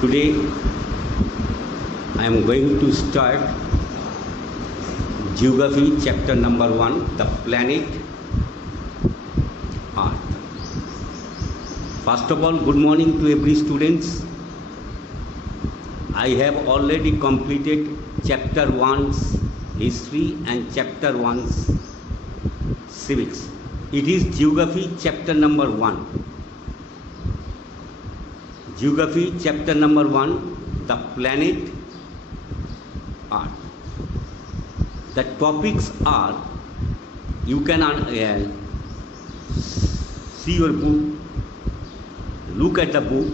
Today I am going to start Geography chapter number 1, the planet Earth. First of all, good morning to every students. I have already completed chapter 1's history and chapter 1's civics. It is Geography chapter number 1. Geography chapter number 1, the planet Earth. The topics are, you can see your book, look at the book,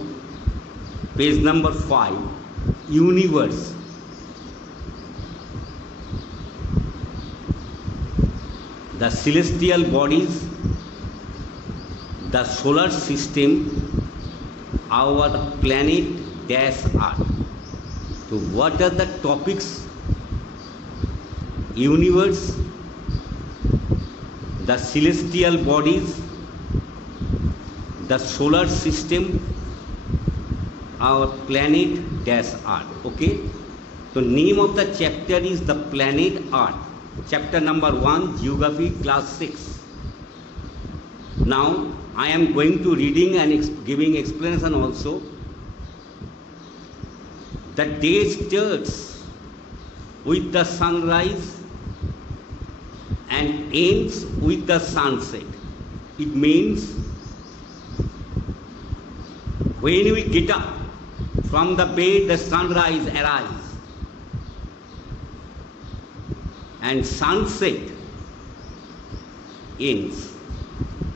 page number 5, universe. The celestial bodies, the solar system, our planet dash Earth. So what are the topics? Universe, the celestial bodies, the solar system, our planet dash Earth. Okay? So name of the chapter is the planet Earth. Chapter number 1, Geography, class 6. Now I am going to reading and giving explanation also. The day starts with the sunrise and ends with the sunset. It means when we get up from the bed, the sunrise arrives and sunset ends.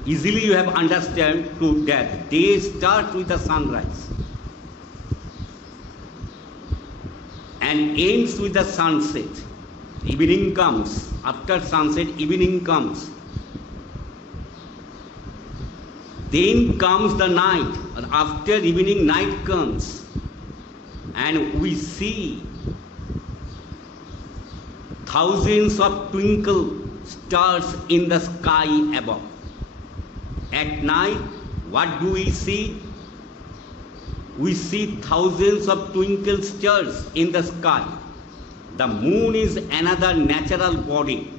Easily you have understand to that day starts with the sunrise and ends with the sunset. Evening comes. After sunset, evening comes. Then comes the night. After evening, night comes. And we see thousands of twinkle stars in the sky above. At night, what do we see? We see thousands of twinkle stars in the sky. The moon is another natural body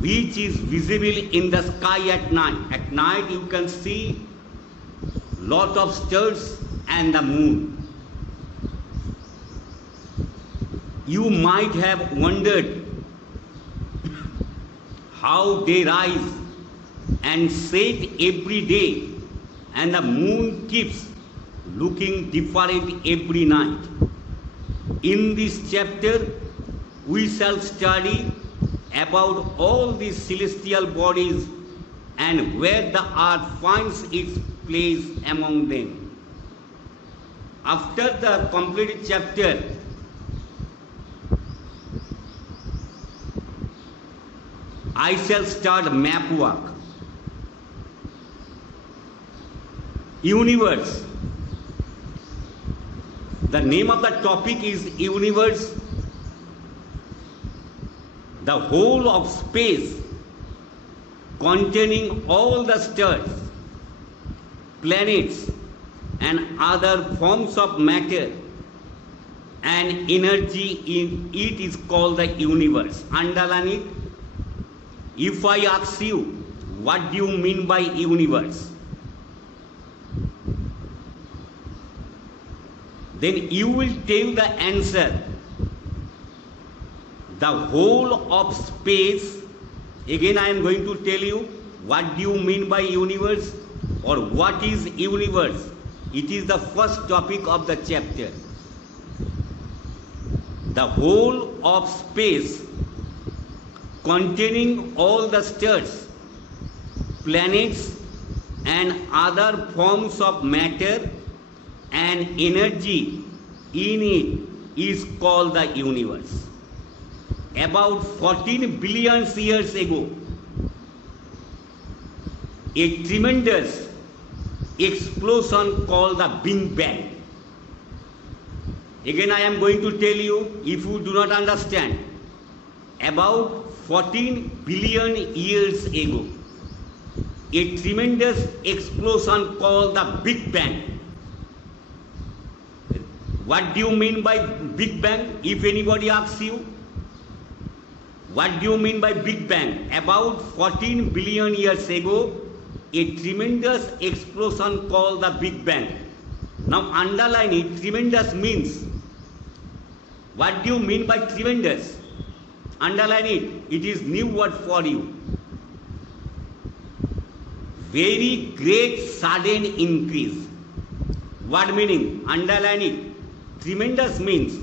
which is visible in the sky at night. At night you can see lot of stars and the moon. You might have wondered how they rise and set every day, and the moon keeps looking different every night. In this chapter, we shall study about all these celestial bodies and where the earth finds its place among them. After the completed chapter, I shall start map work. Universe. The name of the topic is universe. The whole of space containing all the stars, planets and other forms of matter and energy in it is called the universe. Underline it. If I ask you, what do you mean by universe? Then you will tell the answer. The whole of space. Again I am going to tell you what do you mean by universe or what is universe. It is the first topic of the chapter. The whole of space containing all the stars, planets and other forms of matter and energy in it is called the universe. About 14 billion years ago, a tremendous explosion called the Big Bang. Again I am going to tell you, if you do not understand, about 14 billion years ago, a tremendous explosion called the Big Bang What do you mean by Big Bang? If anybody asks you, what do you mean by Big Bang? About 14 billion years ago, a tremendous explosion called the Big Bang. Now underline it, tremendous means. What do you mean by tremendous? Underline it, it is new word for you. Very great sudden increase. What meaning? Underline it. Tremendous means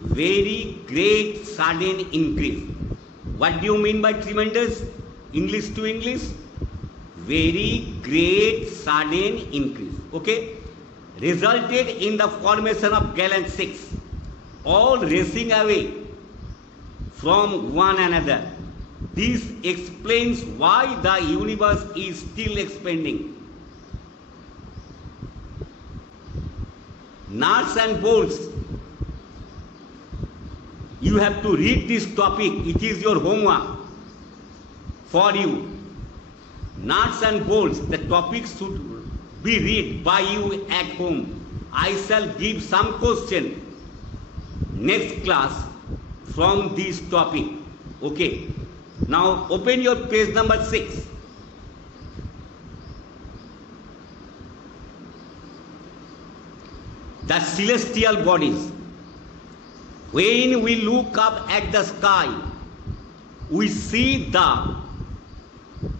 very great sudden increase. What do you mean by tremendous? English to English. Very great sudden increase. Okay? Resulted in the formation of galaxies, all racing away from one another. This explains why the universe is still expanding. Nuts and bolts. You have to read this topic. It is your homework for you. Nuts and bolts. The topic should be read by you at home. I shall give some question next class from this topic. Okay. Now open your page number 6. The celestial bodies. When we look up at the sky, we see the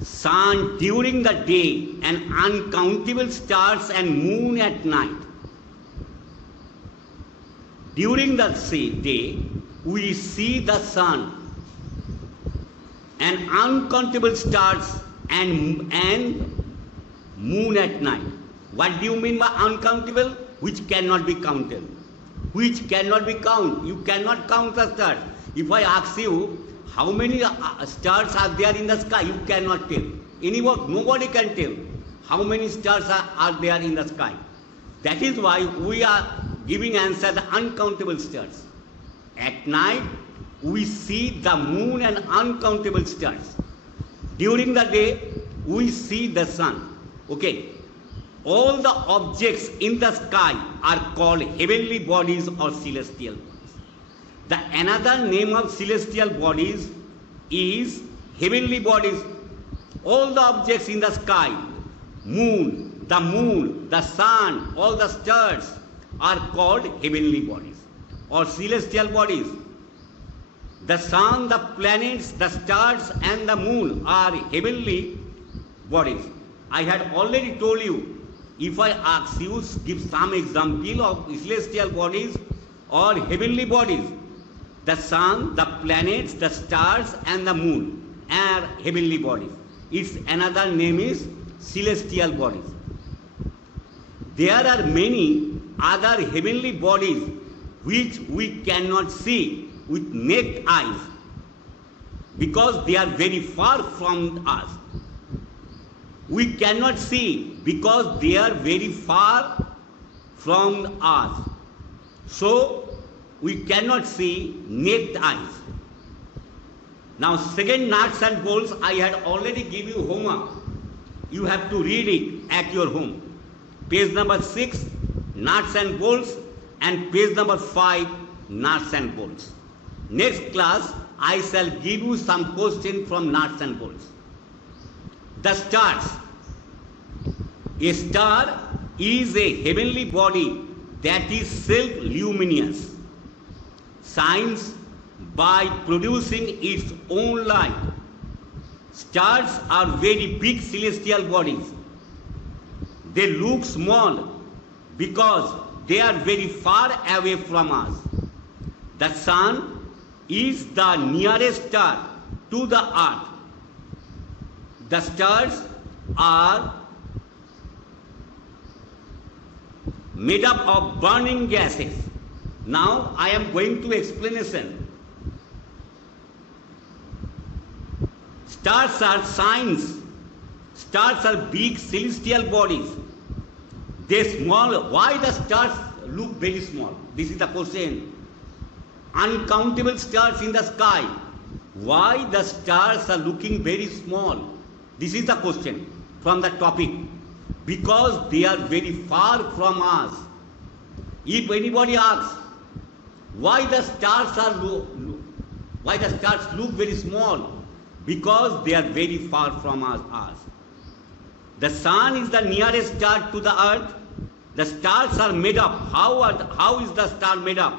sun during the day and uncountable stars and moon at night. During the day, we see the sun and uncountable stars and moon at night. What do you mean by uncountable? Which cannot be counted. Which cannot be counted. You cannot count the stars. If I ask you how many stars are there in the sky, you cannot tell. Nobody can tell how many stars are there in the sky. That is why we are giving answer the uncountable stars. At night, we see the moon and uncountable stars. During the day, we see the sun. Okay. All the objects in the sky are called heavenly bodies or celestial bodies. The another name of celestial bodies is heavenly bodies. All the objects in the sky, moon, the sun, all the stars are called heavenly bodies or celestial bodies. The sun, the planets, the stars and the moon are heavenly bodies. I had already told you, if I ask you, give some example of celestial bodies or heavenly bodies. The sun, the planets, the stars and the moon are heavenly bodies. Its another name is celestial bodies. There are many other heavenly bodies which we cannot see with naked eyes because they are very far from us. We cannot see because they are very far from us. So, we cannot see naked eyes. Now, second nuts and bolts, I had already given you homework. You have to read it at your home. Page number 6, nuts and bolts, and page number 5, nuts and bolts. Next class, I shall give you some question from nuts and bolts. The stars. A star is a heavenly body that is self-luminous, shines by producing its own light. Stars are very big celestial bodies. They look small because they are very far away from us. The sun is the nearest star to the earth. The stars are made up of burning gases. Now I am going to explanation. Stars are signs. Stars are big celestial bodies. They small. Why the stars look very small? This is the question. Uncountable stars in the sky. Why the stars are looking very small? This is the question from the topic. Because they are very far from us. If anybody asks why the stars are why the stars look very small, because they are very far from us. The sun is the nearest star to the earth. The stars are made up. How is the star made up?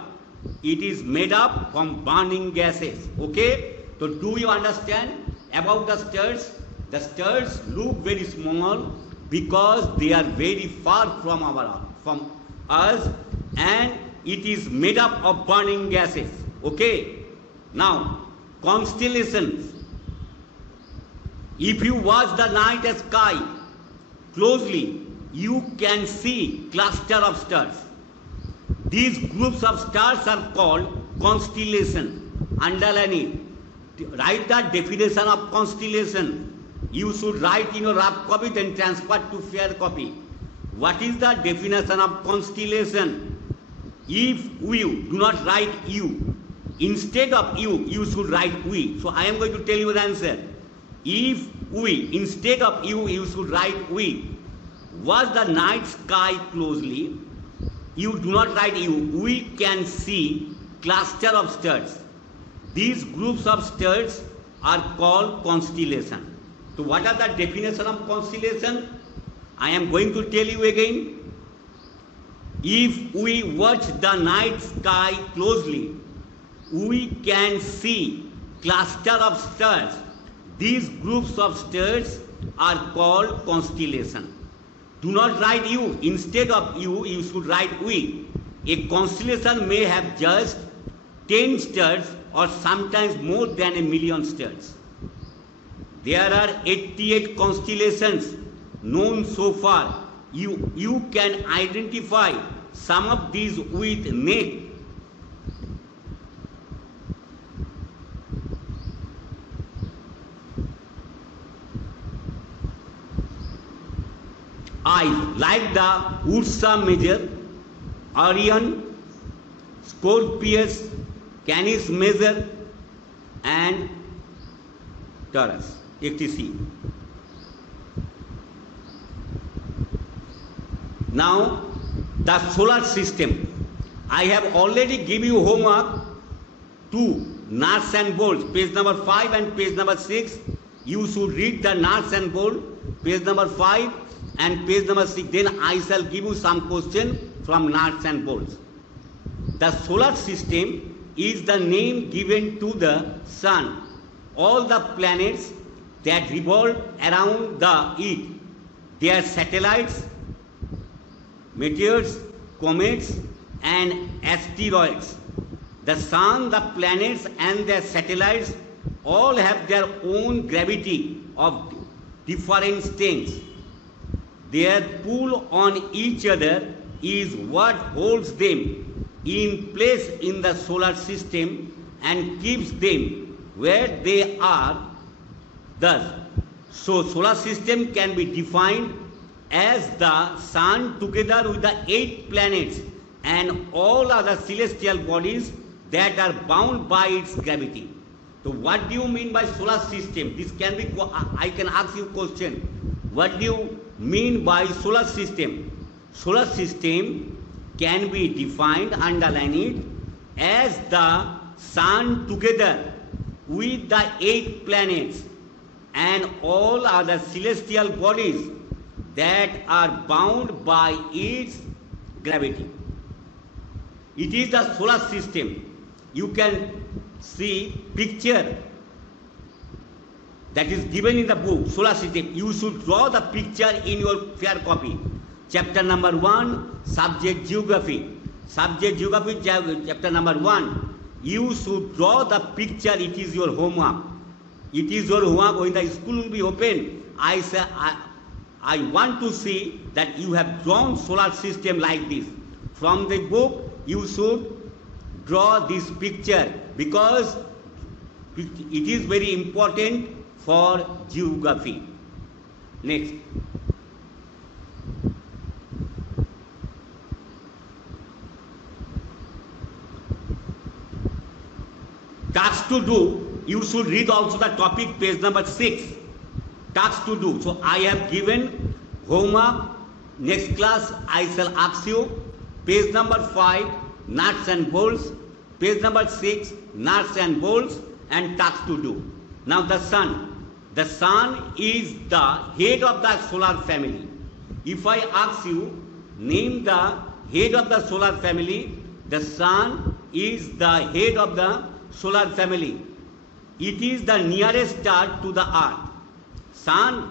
It is made up from burning gases. Okay? So do you understand about the stars? The stars look very small because they are very far from us, and it is made up of burning gases. Okay? Now, constellations. If you watch the night sky closely, you can see cluster of stars. These groups of stars are called constellation. Underline it. Write the definition of constellation. You should write in your rough copy, then transfer to fair copy. What is the definition of constellation? If you do not write you, instead of you should write we. So I am going to tell you the answer. If we, instead of you should write we. Watch the night sky closely. You do not write you. We can see cluster of stars. These groups of stars are called constellation. So what are the definition of constellation? I am going to tell you again. If we watch the night sky closely, we can see cluster of stars. These groups of stars are called constellation. Do not write you. Instead of you should write we. A constellation may have just 10 stars or sometimes more than 1 million stars. There are 88 constellations known so far. You can identify some of these with name. Like the Ursa Major, Orion, Scorpius, Canis Major, and Taurus, etc. Now, the solar system. I have already given you homework to nuts and bolts, page number 5 and page number 6. You should read the nuts and bolts, page number 5 and page number 6. Then I shall give you some question from nuts and bolts. The solar system is the name given to the sun. All the planets that revolve around the earth, their satellites, meteors, comets, and asteroids. The sun, the planets, and their satellites all have their own gravity of different strengths. Their pull on each other is what holds them in place in the solar system and keeps them where they are. Thus, so solar system can be defined as the sun together with the 8 planets and all other celestial bodies that are bound by its gravity. So what do you mean by solar system? This can be, I can ask you a question. What do you mean by solar system? Solar system can be defined, underline it, as the sun together with the 8 planets and all other celestial bodies that are bound by its gravity. It is the solar system. You can see picture that is given in the book, solar system. You should draw the picture in your fair copy. Chapter number 1, subject geography. Subject geography, chapter number 1. You should draw the picture. It is your homework. It is your homework. When the school will be open, I want to see that you have drawn solar system like this. From the book, you should draw this picture because it is very important for geography. Next. Tasks to do, you should read also the topic, page number 6. Tasks to do. So I have given homework. Next class I shall ask you Page number 5, nuts and bolts. Page number 6, nuts and bolts and tasks to do. Now the sun. The sun is the head of the solar family. If I ask you, name the head of the solar family, the sun is the head of the solar family. It is the nearest star to the earth.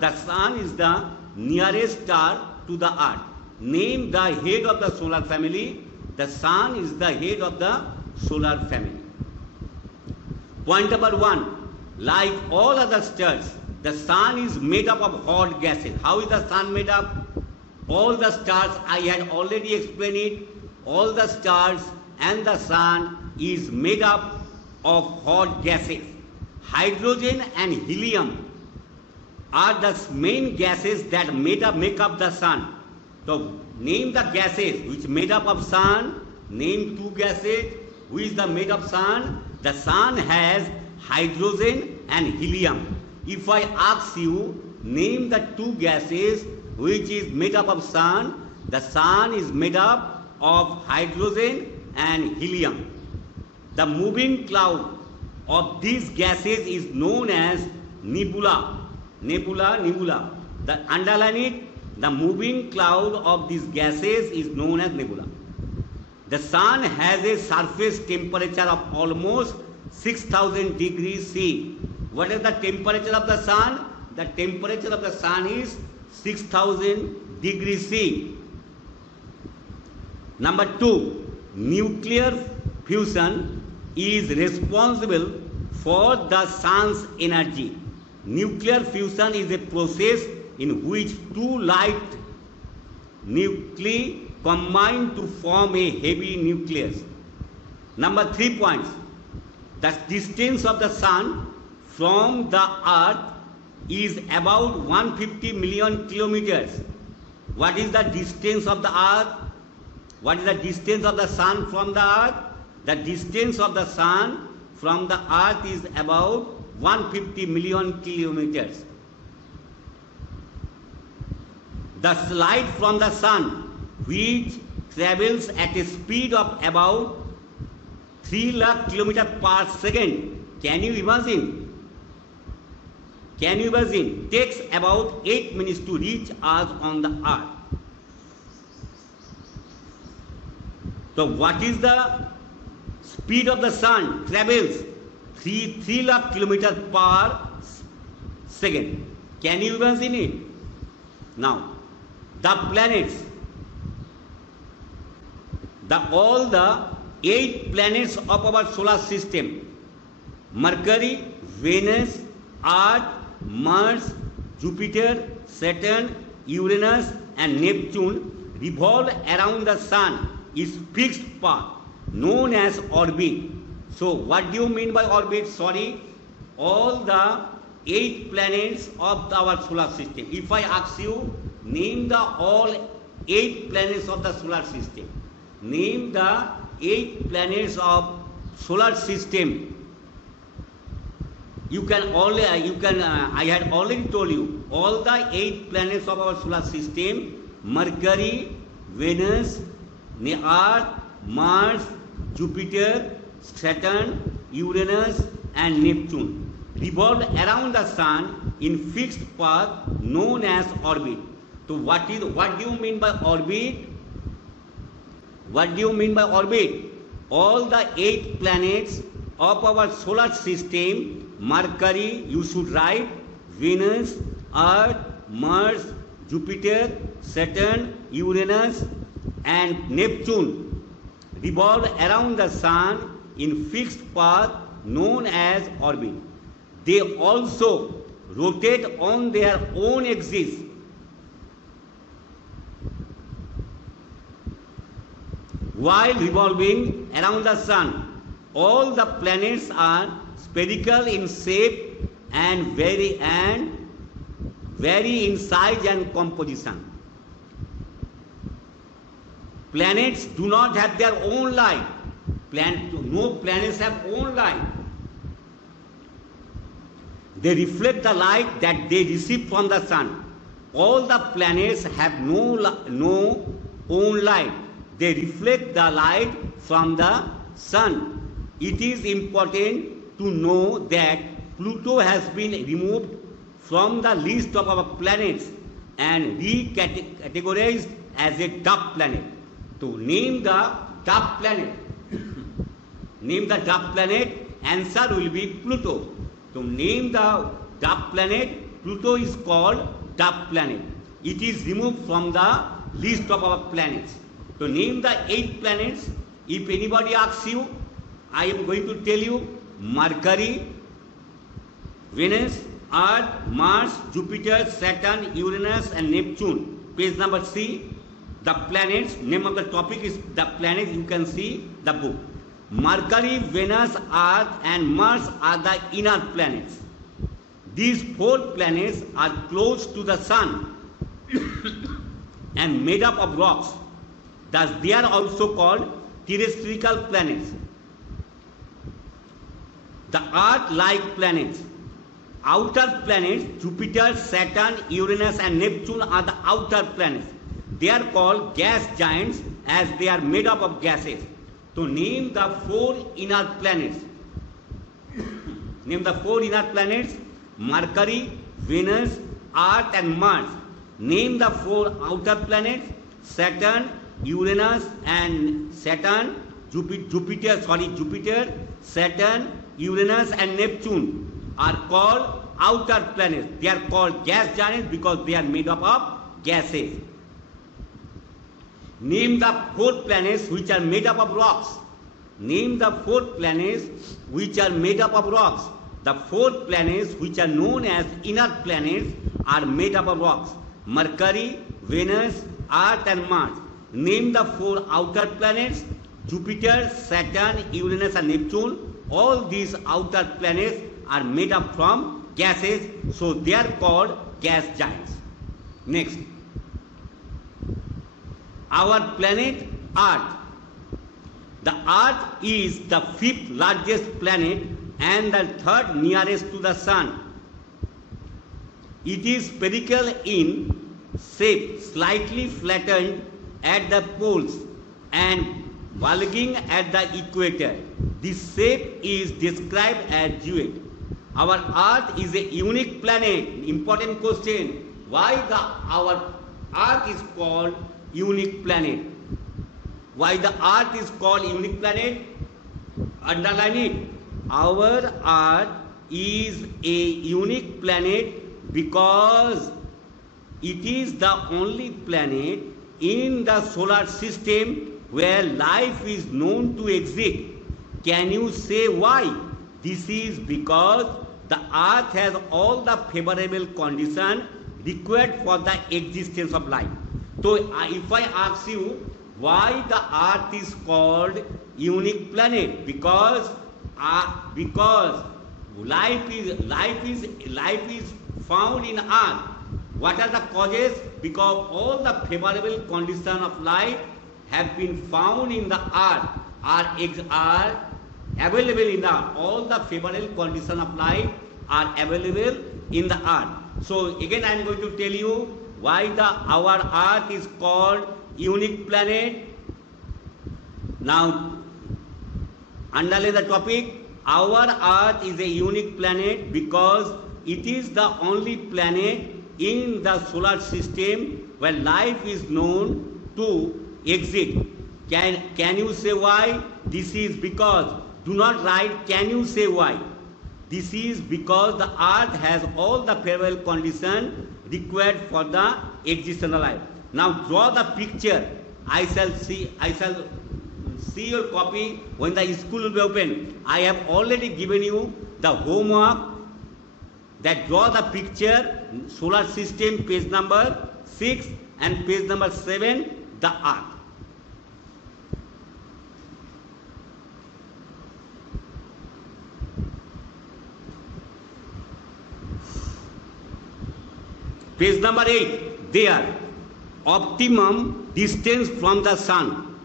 The sun is the nearest star to the earth. Name the head of the solar family. The sun is the head of the solar family. Point number 1. Like all other stars, the sun is made up of hot gases. How is the sun made up? All the stars, I had already explained it. All the stars and the sun is made up of hot gases. Hydrogen and helium are the main gases that make up the sun. So name the gases which made up of sun. Name two gases which is the made of sun. The sun has hydrogen and helium. If I ask you, name the two gases which is made up of sun, the sun is made up of hydrogen and helium. The moving cloud of these gases is known as nebula. Nebula. Underline it. The moving cloud of these gases is known as nebula. The sun has a surface temperature of almost 6,000 degrees C. What is the temperature of the sun? The temperature of the sun is 6,000 degrees C. Number 2, nuclear fusion is responsible for the sun's energy. Nuclear fusion is a process in which two light nuclei combine to form a heavy nucleus. Number 3 points. The distance of the sun from the earth is about 150 million kilometers. What is the distance of the earth? What is the distance of the sun from the earth? The distance of the sun from the earth is about 150 million kilometers. The light from the sun, which travels at a speed of about 3 lakh kilometers per second. Can you imagine? Takes about 8 minutes to reach us on the earth. So what is the speed of the sun? Travels 3 lakh kilometers per second. Can you imagine it? Now, the planets, all the 8 planets of our solar system, Mercury, Venus, Earth, Mars, Jupiter, Saturn, Uranus and Neptune revolve around the sun is fixed path known as orbit. So what do you mean by orbit? All the 8 planets of our solar system. If I ask you, name the all 8 planets of the solar system. Name the 8 planets of solar system. I had already told you, all the 8 planets of our solar system, Mercury, Venus, Earth, Mars, Jupiter, Saturn, Uranus and Neptune revolve around the sun in fixed path known as orbit. So what do you mean by orbit? What do you mean by orbit? All the 8 planets of our solar system, Mercury, you should write, Venus, Earth, Mars, Jupiter, Saturn, Uranus and Neptune revolve around the sun in fixed path known as orbit. They also rotate on their own axis. While revolving around the sun, all the planets are spherical in shape and vary in size and composition. Planets do not have their own light. No planets have own light. They reflect the light that they receive from the sun. All the planets have no own light. they reflect the light from the sun. It is important to know that Pluto has been removed from the list of our planets and recategorized as a dwarf planet. To name the dwarf planet, name the dwarf planet, answer will be Pluto. To name the dwarf planet, Pluto is called dwarf planet. It is removed from the list of our planets. To name the 8 planets, if anybody asks you, I am going to tell you Mercury, Venus, Earth, Mars, Jupiter, Saturn, Uranus and Neptune. Page number C. The planets, name of the topic is the planets, you can see the book. Mercury, Venus, Earth and Mars are the inner planets. These 4 planets are close to the sun and made up of rocks. Thus they are also called terrestrial planets. The Earth-like planets. Outer planets, Jupiter, Saturn, Uranus and Neptune are the outer planets. They are called gas giants as they are made up of gases. To name the 4 inner planets. Name the 4 inner planets, Mercury, Venus, Earth and Mars. Name the 4 outer planets, Saturn, Uranus and Saturn, Jupiter, Saturn, Uranus and Neptune are called outer planets. They are called gas giants because they are made up of gases. Name the 4 planets which are made up of rocks. Name the 4 planets which are made up of rocks. The 4 planets which are known as inner planets are made up of rocks. Mercury, Venus, Earth and Mars. Name the 4 outer planets, Jupiter, Saturn, Uranus and Neptune. All these outer planets are made up from gases, so they are called gas giants. Next. Our planet Earth. The Earth is the 5th largest planet and the 3rd nearest to the Sun. It is spherical in shape, slightly flattened at the poles and bulging at the equator. This shape is described as geoid. Our Earth is a unique planet. Important question. Why our Earth is called unique planet? Why the Earth is called unique planet? Underline it. Our Earth is a unique planet because it is the only planet in the solar system where life is known to exist. Can you say why? This is because the Earth has all the favorable conditions required for the existence of life. So if I ask you why the Earth is called unique planet, because life is found in Earth. What are the causes? Because all the favorable conditions of life have been found in the Earth, are available in the Earth. All the favorable conditions of life are available in the Earth. So again I am going to tell you why our Earth is called unique planet. Now underline the topic. Our Earth is a unique planet because it is the only planet in the solar system where life is known to exist. Can you say why? This is because, do not write can you say why. This is because the Earth has all the favorable conditions required for the existence of life. Now draw the picture. I shall see your copy when the school will be open. I have already given you the homework that draw the picture, solar system, page number 6 and page number 7, the Earth. Page number 8, there, optimum distance from the sun.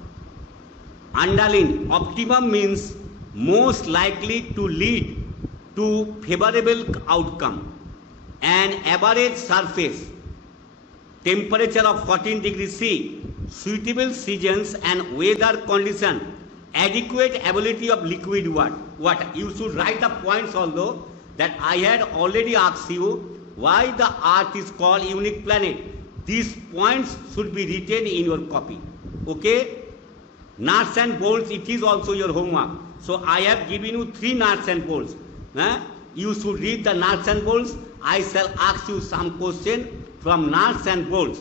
Underline, optimum means most likely to lead to favorable outcome. An average surface temperature of 14 degrees C suitable seasons and weather condition, adequate ability of liquid water. You should write the points although that I had already asked you why the earth is called unique planet. These points should be written in your copy. Okay? Nuts and bolts, it is also your homework. So I have given you 3 nuts and bolts. You should read the nuts and bolts. I shall ask you some question from nuts and bolts.